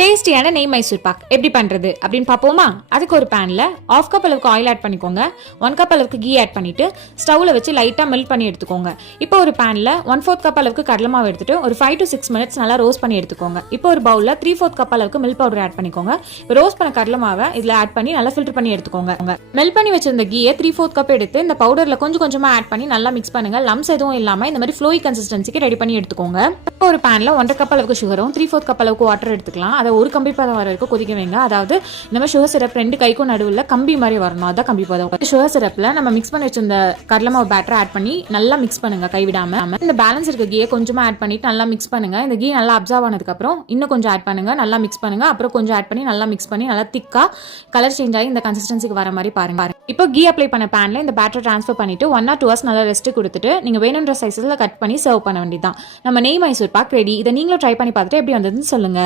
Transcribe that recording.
டேஸ்டியான நெய் மைசூர் பாக் எப்படி பண்றது அப்படின்னு பார்ப்போமா? அதுக்கு ஒரு பேன்ல 1/2 கப் அளவுக்கு ஆயில் ஆட் பண்ணிக்கோங்க. 1 கப் அளவுக்கு கீ ஆட் பண்ணிட்டு ஸ்டவ்ல வச்சு லைட்டா மெல்ட் பண்ணி எடுத்துக்கோங்க. இப்போ ஒரு பேன்ல 1/4 கப் அளவுக்கு கடலை மாவு எடுத்துட்டு ஒரு 5 to 6 மினிட்ஸ் நல்லா ரோஸ்ட் பண்ணி எடுத்துக்கோங்க. இப்போ ஒரு பவுல்ல 3/4 கப் அளவுக்கு மில்க் பவுடர் ஆட் பண்ணிக்கோங்க. இப்போ ரோஸ்ட் பண்ண கடலை மாவை இதுல ஆட் பண்ணி நல்லா ஃபில்டர் பண்ணி எடுத்துக்கோங்க. மெல்ட் பண்ணி வச்சிருந்த கீயை 3/4 கப் எடுத்து இந்த பவுடர்ல கொஞ்சம் கொஞ்சமா ஆட் பண்ணி நல்லா மிக்ஸ் பண்ணுங்க. லம்ஸ் எதுவும் இல்லாம இந்த மாதிரி ஃப்ளோயி கன்சிஸ்டன்சிக்கு ரெடி பண்ணி எடுத்துக்கோங்க. இப்போ ஒரு பேன்ல 1/2 கப் அளவுக்கு சுகரும் 3/4 கப் அளவுக்கு வாட்டர் எடுத்துக்கலாம். அதை ஒரு கம்பி பதம் வர வரைக்கும் கொதிக்க வைங்க. அதாவது நம்ம சுகர் சிரப் 2 கைக்கும் நடுவில் கம்பி மாதிரி வரணும். அதான் கம்பி பதம். சுகர் சிரப்ல நம்ம மிக்ஸ் பண்ணி வச்சிருந்த கடலை மாவு பேட்டர் ஆட் பண்ணி நல்லா மிக்ஸ் பண்ணுங்க கைவிடாம. இந்த பேலன்ஸ் இருக்க கீயை கொஞ்சமா ஆட் பண்ணிட்டு நல்லா மிக்ஸ் பண்ணுங்க. இந்த கீ நல்லா அப்சர்வ் ஆனதுக்கு அப்புறம் இன்னும் கொஞ்சம் ஆட் பண்ணுங்க. நல்லா மிக்ஸ் பண்ணுங்க. அப்புறம் கொஞ்சம் ஆட் பண்ணி நல்லா மிக்ஸ் பண்ணி நல்லா திக்கா கலர் சேஞ்ச் ஆகி இந்த கன்சிஸ்டன்சிக்கு வர மாதிரி பாருங்க. இப்போ கீ அப்ளை பண்ண பேன்ல இந்த பேட்டர் ட்ரான்ஸ்ஃபர் பண்ணிட்டு 1 or 2 hours நல்லா ரெஸ்ட் கொடுத்துட்டு நீங்க வேணுன்ற சைஸ்ல கட் பண்ணி சர்வ் பண்ண வேண்டியதான். நம்ம நெய் மைசூர் பாக் ரெடி. இதை நீங்களும் ட்ரை பண்ணி பார்த்துட்டு எப்படி வந்ததுன்னு சொல்லுங்க.